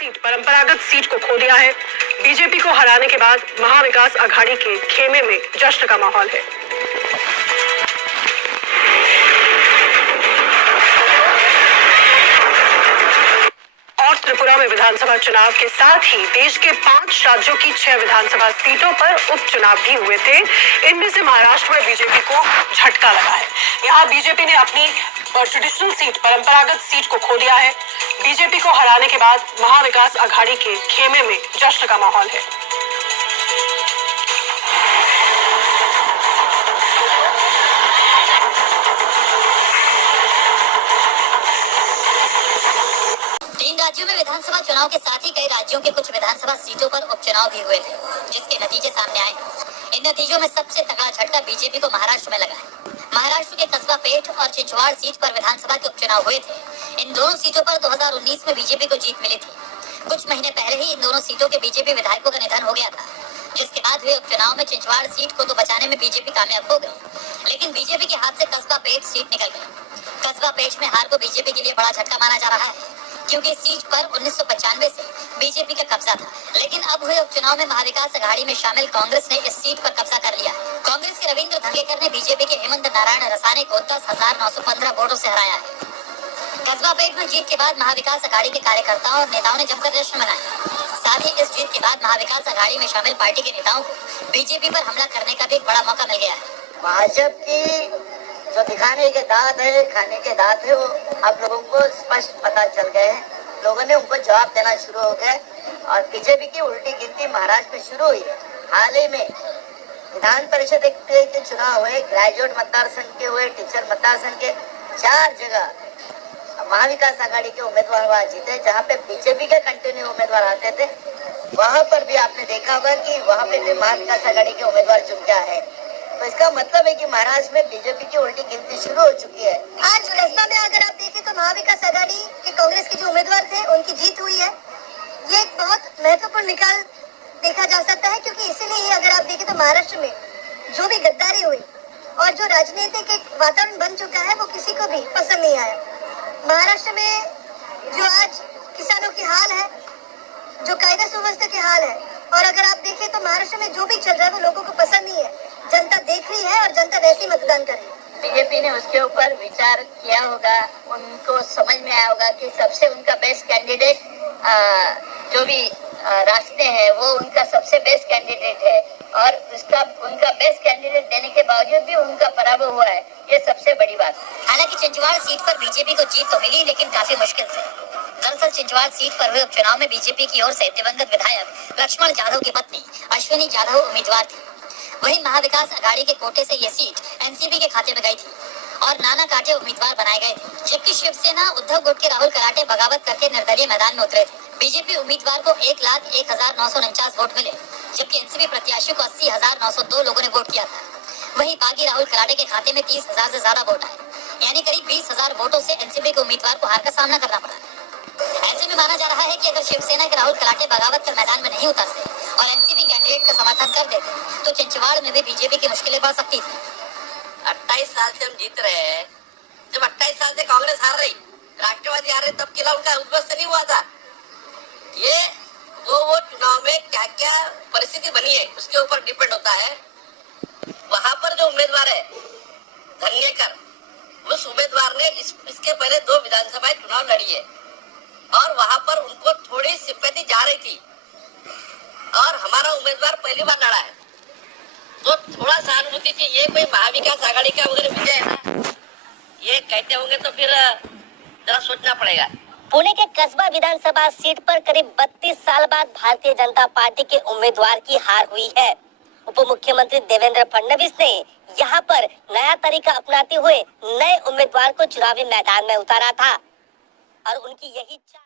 Seat परंपरागत seat को खो दिया है। बीजेपी को हराने के बाद महाविकास अघाड़ी के खेमे में जश्न का माहौल है। और त्रिपुरा में विधानसभा चुनाव के साथ ही देश के 5 राज्यों की 6 विधानसभा सीटों पर उपचुनाव भी हुए थे। इनमें से महाराष्ट्र में बीजेपी को झटका लगा है। यहाँ बीजेपी ने अपनी ट्रेडिशनल सीट परंपरागत सीट को खो दिया है। बीजेपी को हराने के बाद महाविकास अघाड़ी के खेमे में जश्न का माहौल है। राज्यों में विधानसभा चुनाव के साथ ही कई राज्यों के कुछ विधानसभा सीटों पर उपचुनाव भी हुए थे, जिसके नतीजे सामने आए। इन नतीजों में सबसे तगड़ा झटका बीजेपी को महाराष्ट्र में लगा है। महाराष्ट्र के कस्बा पेठ और चिंचवाड़ सीट पर विधानसभा के उपचुनाव हुए थे। इन दोनों सीटों पर 2019 में बीजेपी को जीत मिली थी। कुछ महीने पहले ही इन दोनों सीटों के बीजेपी विधायकों का निधन हो गया था, जिसके बाद हुए उपचुनाव में चिंचवाड़ सीट को तो बचाने में बीजेपी कामयाब हो गई, लेकिन बीजेपी के हाथ से कस्बा पेठ सीट निकल गई। कस्बा पेठ में हार को बीजेपी के लिए बड़ा झटका माना जा रहा है, क्योंकि सीट पर 1995 से बीजेपी का कब्जा था। लेकिन अब हुए उपचुनाव में महाविकास अघाड़ी में शामिल कांग्रेस ने इस सीट पर कब्जा कर लिया। कांग्रेस के रविंद्र धंगेकर ने बीजेपी के हेमंत नारायण रसाने को 10,915 वोटों से हराया है। कस्बा पेठ में जीत के बाद महाविकास अघाड़ी के कार्यकर्ताओं और नेताओं ने जमकर जश्न मनाया। साथ ही इस जीत के बाद महाविकास अघाड़ी में शामिल पार्टी के नेताओं को बीजेपी पर हमला करने का भी एक बड़ा मौका मिल गया है। भाजपा की जो दिखाने के दांत है, खाने के दांत है, वो आप लोगों को स्पष्ट पता चल गए हैं। लोगों ने उनको जवाब देना शुरू हो गए और बीजेपी की उल्टी गिनती महाराष्ट्र में शुरू हुई है। हाल ही में विधान परिषद के चुनाव हुए, ग्रेजुएट मतदार संघ के हुए, टीचर मतदार संघ के 4 जगह महाविकास आघाड़ी के उम्मीदवार वहाँ जीते। जहाँ पे बीजेपी के कंटिन्यू उम्मीदवार आते थे, वहाँ पर भी आपने देखा होगा कि वहाँ पे भी महाविकास आघाड़ी के उम्मीदवार चुन के आए। तो इसका मतलब है कि महाराष्ट्र में बीजेपी की उल्टी गिनती शुरू हो चुकी है। आज कस्बा में अगर आप देखें तो महाविकास आघाड़ी के कांग्रेस के जो उम्मीदवार थे उनकी जीत हुई है। ये एक बहुत महत्वपूर्ण निकाल देखा जा सकता है, क्योंकि इसीलिए अगर आप देखें तो महाराष्ट्र में जो भी गद्दारी हुई और जो राजनीतिक एक वातावरण बन चुका है, वो किसी को भी पसंद नहीं आया। महाराष्ट्र में जो आज किसानों की हाल है, जो कायदा सुव्यवस्था के हाल है, और अगर आप देखें तो महाराष्ट्र में जो भी चल रहा है वो लोगों को पसंद नहीं है। जनता देख रही है और जनता वैसे ही मतदान कर रही है। बीजेपी ने उसके ऊपर विचार किया होगा, उनको समझ में आया होगा कि सबसे उनका बेस्ट कैंडिडेट जो भी रास्ते हैं वो उनका सबसे बेस्ट कैंडिडेट है, और उसका उनका बेस्ट कैंडिडेट देने के बावजूद भी उनका पराभव हुआ है। ये सबसे बड़ी बात। हालांकि चिंचवाड़ सीट पर बीजेपी को जीत तो मिली, लेकिन काफी मुश्किल से। दरअसल चिंचवाड़ सीट पर हुए उपचुनाव में बीजेपी की ओर से दिवंगत विधायक लक्ष्मण जाधव की पत्नी अश्विनी जाधव उम्मीदवार थी। वहीं महाविकास अघाड़ी के कोटे से ये सीट एनसीपी के खाते में गई थी और नाना काटे उम्मीदवार बनाए गए थे, जबकि शिवसेना उद्धव गुट के राहुल कराटे बगावत करके निर्दलीय मैदान में उतरे थे। बीजेपी उम्मीदवार को 1,01,949 वोट मिले, जबकि एनसीपी प्रत्याशी को 80,902 लोगों ने वोट किया था। वहीं बागी राहुल कराटे के खाते में 30,000 से ज्यादा वोट आए, यानी करीब 20,000 वोटों से एनसीपी के उम्मीदवार को हार का सामना करना पड़ा। ऐसे में माना जा रहा है कि अगर शिवसेना के राहुल कराटे बगावत कर मैदान में नहीं उतरते और एनसीपी कैंडिडेट का समर्थन कर देते तो चिंचवाड़ में भी बीजेपी की मुश्किलें बढ़ सकती थी। 28 साल से हम जीत रहे हैं। जब 28 साल से कांग्रेस हार रही, राष्ट्रवादी हार रही, तब किला उनका उद्भव नहीं हुआ था। ये वो चुनाव में क्या क्या परिस्थिति बनी है उसके ऊपर डिपेंड होता है। वहां पर जो उम्मीदवार है धन्यकर, उस उम्मीदवार ने इसके पहले 2 विधानसभा चुनाव लड़ी है और वहां पर उनको थोड़ी सिंपैथी जा रही थी, और हमारा उम्मीदवार पहली बार लड़ा है तो थोड़ा सहानुभूति थी। ये कोई महाविकास आघाड़ी का वगैरह विजय है ना, ये कहते होंगे तो फिर जरा सोचना पड़ेगा। पुणे के कस्बा विधानसभा सीट पर करीब 32 साल बाद भारतीय जनता पार्टी के उम्मीदवार की हार हुई है। उप मुख्यमंत्री देवेंद्र फडणवीस ने यहाँ पर नया तरीका अपनाते हुए नए उम्मीदवार को चुनावी मैदान में उतारा था और उनकी यही